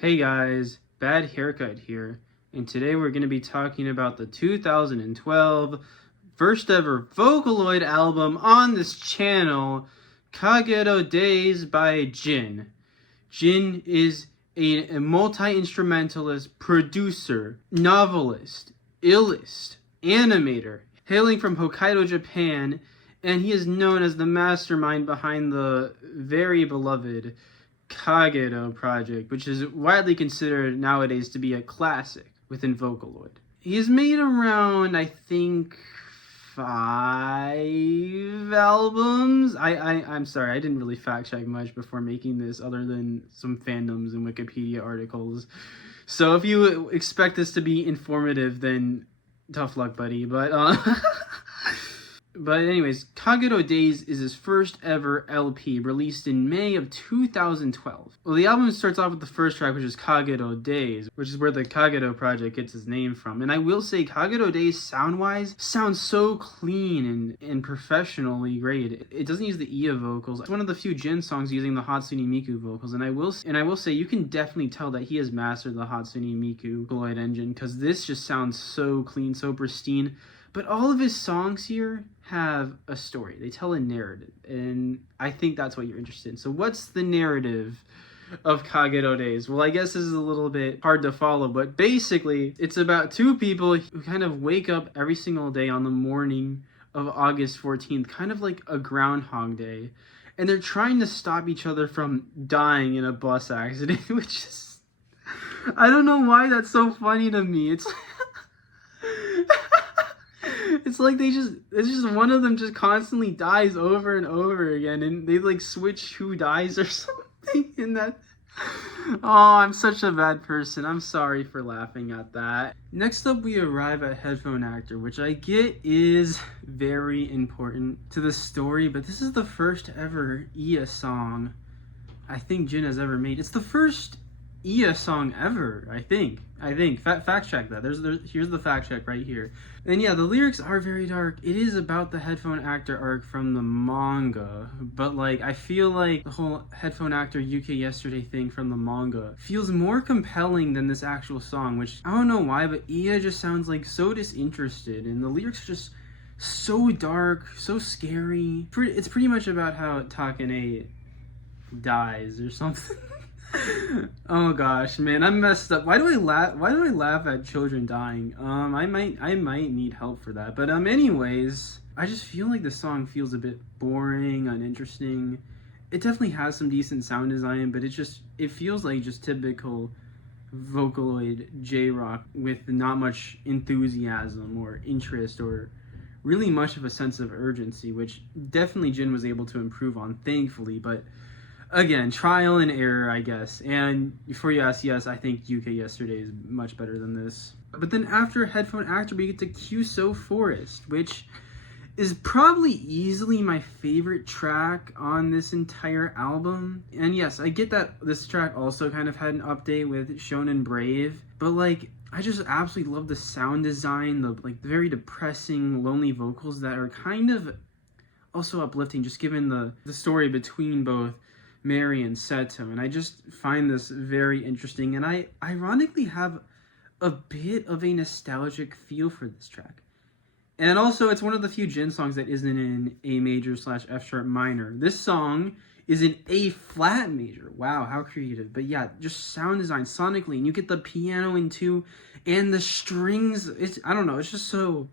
Hey guys, Bad Haircut here, and today we're going to be talking about the 2012 first ever Vocaloid album on this channel, Kagerou Daze by Jin. Jin is a multi-instrumentalist, producer, novelist, illist, animator, hailing from Hokkaido, Japan, and he is known as the mastermind behind the very beloved Kagerou project, which is widely considered nowadays to be a classic within Vocaloid. He has made around, I think, 5 albums. I'm sorry, I didn't really fact check much before making this other than some fandoms and Wikipedia articles. So if you expect this to be informative, then tough luck, buddy. But anyways, Kagerou Daze is his first ever LP, released in May of 2012. Well, the album starts off with the first track, which is Kagerou Daze, which is where the Kagerou project gets its name from. And I will say, Kagerou Daze, sound-wise, sounds so clean and professionally great. It doesn't use the Iya vocals. It's one of the few Jin songs using the Hatsune Miku vocals. And I will say, you can definitely tell that he has mastered the Hatsune Miku Vocaloid engine, because this just sounds so clean, so pristine. But all of his songs here have a story. They tell a narrative, and I think that's what you're interested in. So what's the narrative of Kagerou Daze? Well, I guess this is a little bit hard to follow, but basically, it's about two people who kind of wake up every single day on the morning of August 14th, kind of like a Groundhog Day, and they're trying to stop each other from dying in a bus accident, which is... I don't know why that's so funny to me. It's like it's just one of them just constantly dies over and over again, and they like switch who dies or something in that. Oh, I'm such a bad person. I'm sorry for laughing at that. Next up, we arrive at Headphone Actor, which I get is very important to the story, but this is the first ever Iya song I think Jin has ever made. It's the first Iya song ever, I think. Fact check that. Here's the fact check right here. And yeah, the lyrics are very dark. It is about the Headphone Actor arc from the manga, but like I feel like the whole Headphone Actor UK Yesterday thing from the manga feels more compelling than this actual song, which I don't know why, but Iya just sounds like so disinterested, and the lyrics are just so dark, so scary. It's pretty much about how Takane dies or something. Oh gosh, man, I'm messed up. Why do I laugh at children dying? I might need help for that. But anyways, I just feel like the song feels a bit boring, uninteresting. It definitely has some decent sound design, but it feels like just typical Vocaloid J-rock with not much enthusiasm or interest or really much of a sense of urgency, which definitely Jin was able to improve on, thankfully, but again, trial and error, I guess. And before you ask, yes, I think UK Yesterday is much better than this. But then after Headphone Actor, we get to Kuusou Forest, which is probably easily my favorite track on this entire album. And yes, I get that this track also kind of had an update with Shonen Brave, but like, I just absolutely love the sound design, the very depressing, lonely vocals that are kind of also uplifting, just given the story between both Mary and Seto, and I just find this very interesting, and I ironically have a bit of a nostalgic feel for this track. And also, it's one of the few Jin songs that isn't in A major / F sharp minor. This song is in A flat major. Wow, how creative. But yeah, just sound design sonically, and you get the piano in too, and the strings, I don't know, it's so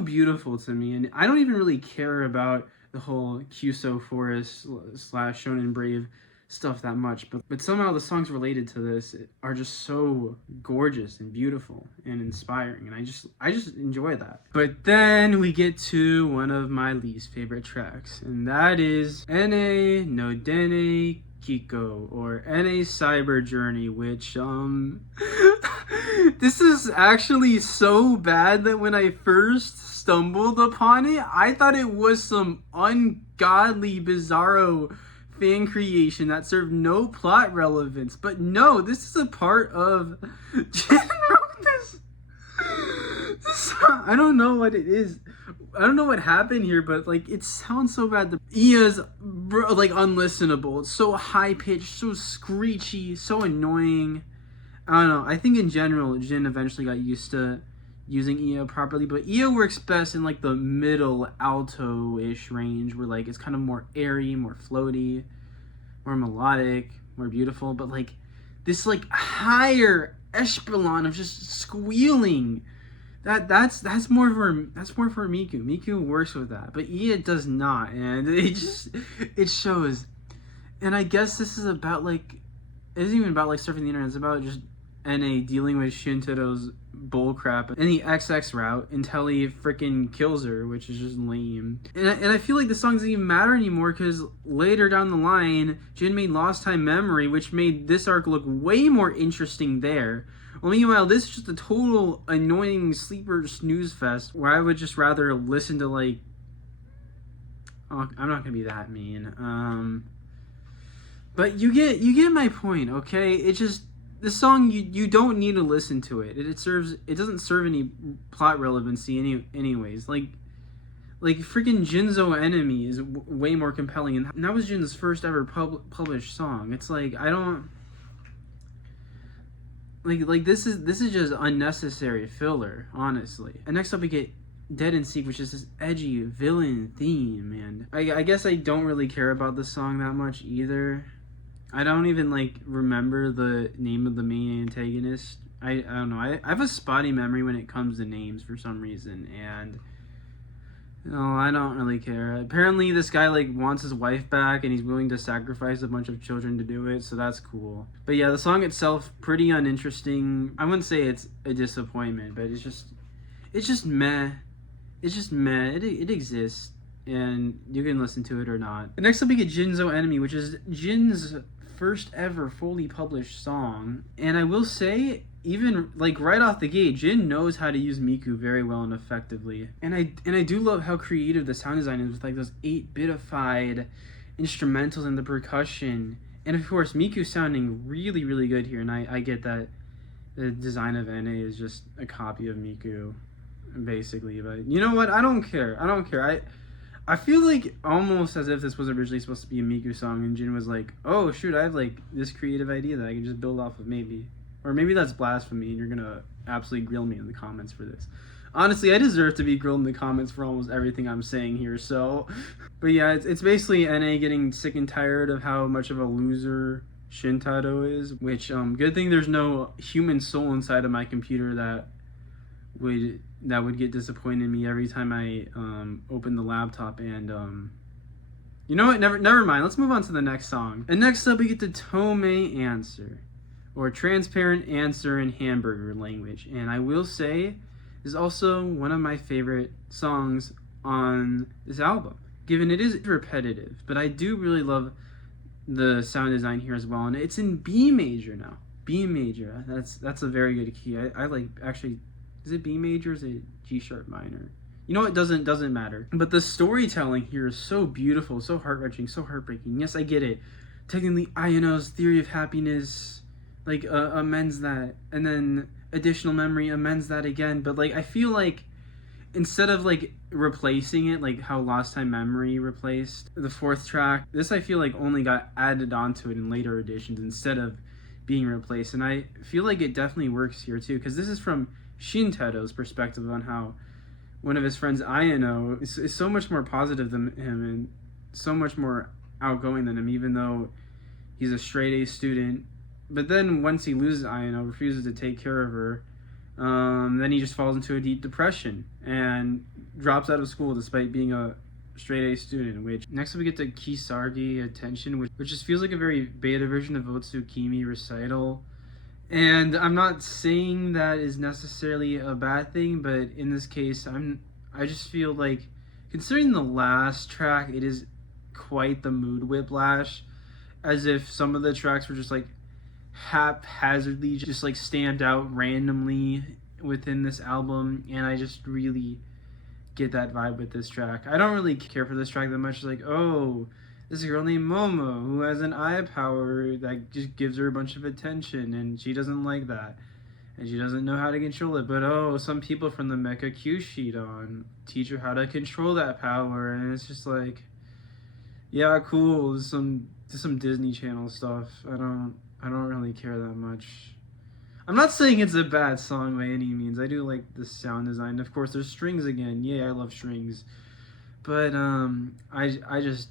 beautiful to me, and I don't even really care about the whole Kuusou Forest / Shonen Brave stuff that much, but somehow the songs related to this are just so gorgeous and beautiful and inspiring, and I just enjoy that. But then we get to one of my least favorite tracks, and that is Ene no Dene Kiko, or Ene Cyber Journey, which this is actually so bad that when I first stumbled upon it, I thought it was some ungodly bizarro fan creation that served no plot relevance. But no, this is a part of Jin wrote this. I don't know what it is. I don't know what happened here, but like it sounds so bad. The Ia's like unlistenable. It's so high pitched, so screechy, so annoying. I don't know. I think in general, Jin eventually got used to using Ia properly, but Ia works best in like the middle alto-ish range, where like it's kind of more airy, more floaty, more melodic, more beautiful. But like this like higher echelon of just squealing. That's more for Miku. Miku works with that, but Ia does not, and it shows. And I guess this is about like, it isn't even about like surfing the internet. It's about just NA dealing with Shintaro's bullcrap and the XX route until he freaking kills her, which is just lame. And I feel like the song doesn't even matter anymore because later down the line, Jin made Lost Time Memory, which made this arc look way more interesting there. Well, meanwhile, this is just a total annoying sleeper snooze fest where I would just rather listen to like... Oh, I'm not gonna be that mean. But you get my point, okay? It just... This song, you don't need to listen to it. It doesn't serve any plot relevancy anyways. Like freaking Jinzou Enemy is way more compelling, and that was Jin's first ever published song. It's like, I don't... Like this is just unnecessary filler, honestly. And next up we get Dead and Seek, which is this edgy villain theme, and I guess I don't really care about this song that much either. I don't even like remember the name of the main antagonist. I don't know. I have a spotty memory when it comes to names for some reason, and I don't really care. Apparently this guy like wants his wife back and he's willing to sacrifice a bunch of children to do it, so that's cool. But yeah, the song itself pretty uninteresting. I wouldn't say it's a disappointment, but it's just meh. It's just meh. It exists and you can listen to it or not. And next up we get Jinzou Enemy, which is Jin's first ever fully published song. And I will say, even like right off the gate, Jin knows how to use Miku very well and effectively. And I do love how creative the sound design is with like those 8-bitified instrumentals and the percussion. And of course, Miku sounding really, really good here. And I get that the design of NA is just a copy of Miku, basically. But you know what? I don't care. I feel like almost as if this was originally supposed to be a Miku song and Jin was like, oh shoot, I have like this creative idea that I can just build off of, maybe. Or maybe that's blasphemy and you're gonna absolutely grill me in the comments for this. Honestly, I deserve to be grilled in the comments for almost everything I'm saying here, so... But yeah, it's basically NA getting sick and tired of how much of a loser Shintaro is, which, good thing there's no human soul inside of my computer that would get disappointed in me every time I open the laptop. And you know what, never mind, let's move on to the next song. And next up we get the Toumei Answer, or Transparent Answer in Hamburger language. And I will say, is also one of my favorite songs on this album, given it is repetitive, but I do really love the sound design here as well. And it's in B major now. B major, that's a very good key. I like, actually, is it B major or is it G sharp minor? You know, it doesn't matter. But the storytelling here is so beautiful, so heart-wrenching, so heartbreaking. Yes, I get it. Technically, Ayano's theory of happiness like amends that, and then additional memory amends that again. But like, I feel like instead of like replacing it, like how Lost Time Memory replaced the fourth track, this I feel like only got added onto it in later editions instead of being replaced. And I feel like it definitely works here too, because this is from Shintaro's perspective on how one of his friends, Ayano, is so much more positive than him and so much more outgoing than him, even though he's a straight A student. But then once he loses Ayano, refuses to take care of her, then he just falls into a deep depression and drops out of school despite being a straight A student. Which next we get to Kisargi Attention, which just feels like a very beta version of Otsukimi Recital. And I'm not saying that is necessarily a bad thing, but in this case, I just feel like, considering the last track, it is quite the mood whiplash, as if some of the tracks were just like haphazardly just like stand out randomly within this album, and I just really get that vibe with this track. I don't really care for this track that much. Like, oh, this girl named Momo who has an eye power that just gives her a bunch of attention and she doesn't like that, and she doesn't know how to control it. But oh, some people from the Mekakucity teach her how to control that power, and it's just like, yeah, cool. Some Disney Channel stuff. I don't really care that much. I'm not saying it's a bad song by any means. I do like the sound design. Of course, there's strings again. Yeah, I love strings. But I just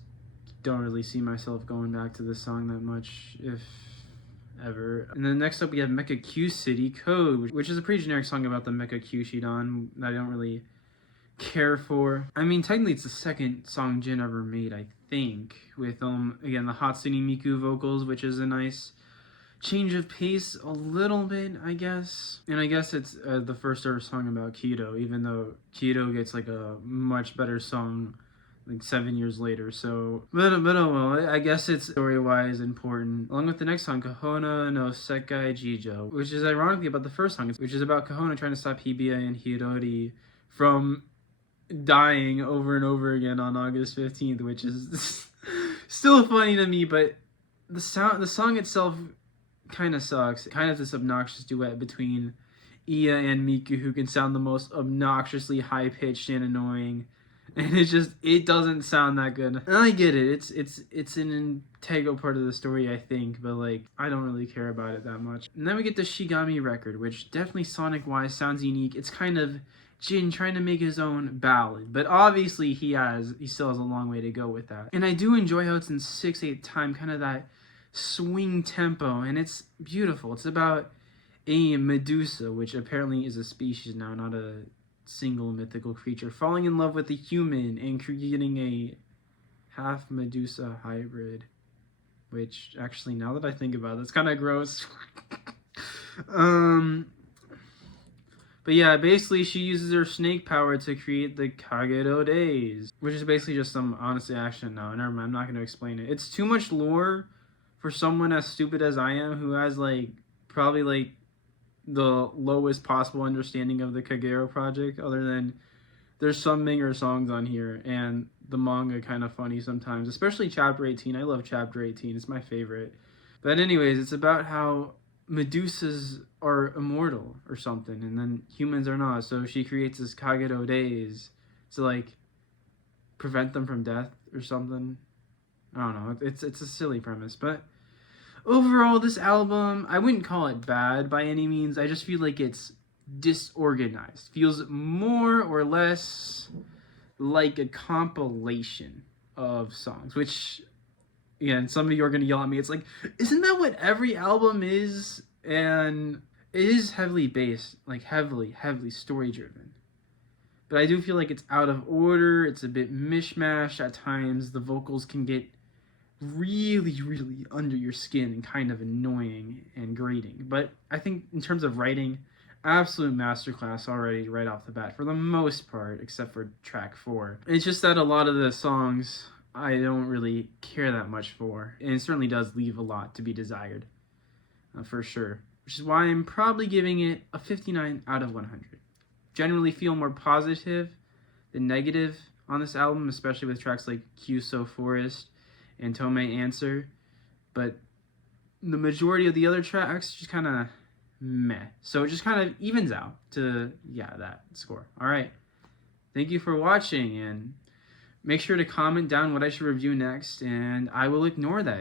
don't really see myself going back to this song that much, if ever. And then next up we have Mekakucity Code, which is a pretty generic song about the Mekakucity that I don't really care for. I mean, technically it's the second song Jin ever made, I think, with again the Hatsune Miku vocals, which is a nice change of pace a little bit, I guess. And I guess it's the first ever song about Keto, even though Keto gets like a much better song like 7 years later. So but oh well, I guess it's story-wise important, along with the next song, Kahona no Sekai Jijo, which is ironically about the first song, which is about Kahona trying to stop Hibiya and Hirori from dying over and over again on August 15th, which is still funny to me. But the song itself kind of sucks. Kind of this obnoxious duet between Iya and Miku, who can sound the most obnoxiously high-pitched and annoying, and it doesn't sound that good. And I get it, it's an integral part of the story, I think, but like, I don't really care about it that much. And then we get the Shigami record, which definitely sonic-wise sounds unique. It's kind of Jin trying to make his own ballad, but obviously he still has a long way to go with that. And I do enjoy how it's in 6/8 time, kind of that swing tempo, and it's beautiful. It's about a Medusa, which apparently is a species now, not a single mythical creature, falling in love with a human and creating a half Medusa hybrid, which actually, now that I think about it, that's kind of gross. But yeah, basically she uses her snake power to create the Kagerou Daze, which is basically just some, honestly, action. No, never mind, I'm not going to explain it. It's too much lore for someone as stupid as I am, who has like probably like the lowest possible understanding of the Kagerou project, other than there's some Minger songs on here, and the manga kind of funny sometimes, especially chapter 18. I love chapter 18, it's my favorite. But anyways, it's about how Medusas are immortal or something, and then humans are not, so she creates this Kagerou Daze to like prevent them from death or something. I don't know, it's a silly premise, but overall, this album, I wouldn't call it bad by any means. I just feel like it's disorganized. Feels more or less like a compilation of songs, which, again, some of you are going to yell at me. It's like, isn't that what every album is? And it is heavily based, like heavily story-driven. But I do feel like it's out of order. It's a bit mishmash at times. The vocals can get really under your skin and kind of annoying and grating. But I think in terms of writing, absolute masterclass already right off the bat for the most part, except for track 4. It's just that a lot of the songs I don't really care that much for, and it certainly does leave a lot to be desired, for sure. Which is why I'm probably giving it a 59 out of 100. Generally feel more positive than negative on this album, especially with tracks like Kuusou Forest and Toumei Answer, but the majority of the other tracks just kind of meh. So it just kind of evens out to, yeah, that score. All right. Thank you for watching, and make sure to comment down what I should review next, and I will ignore that.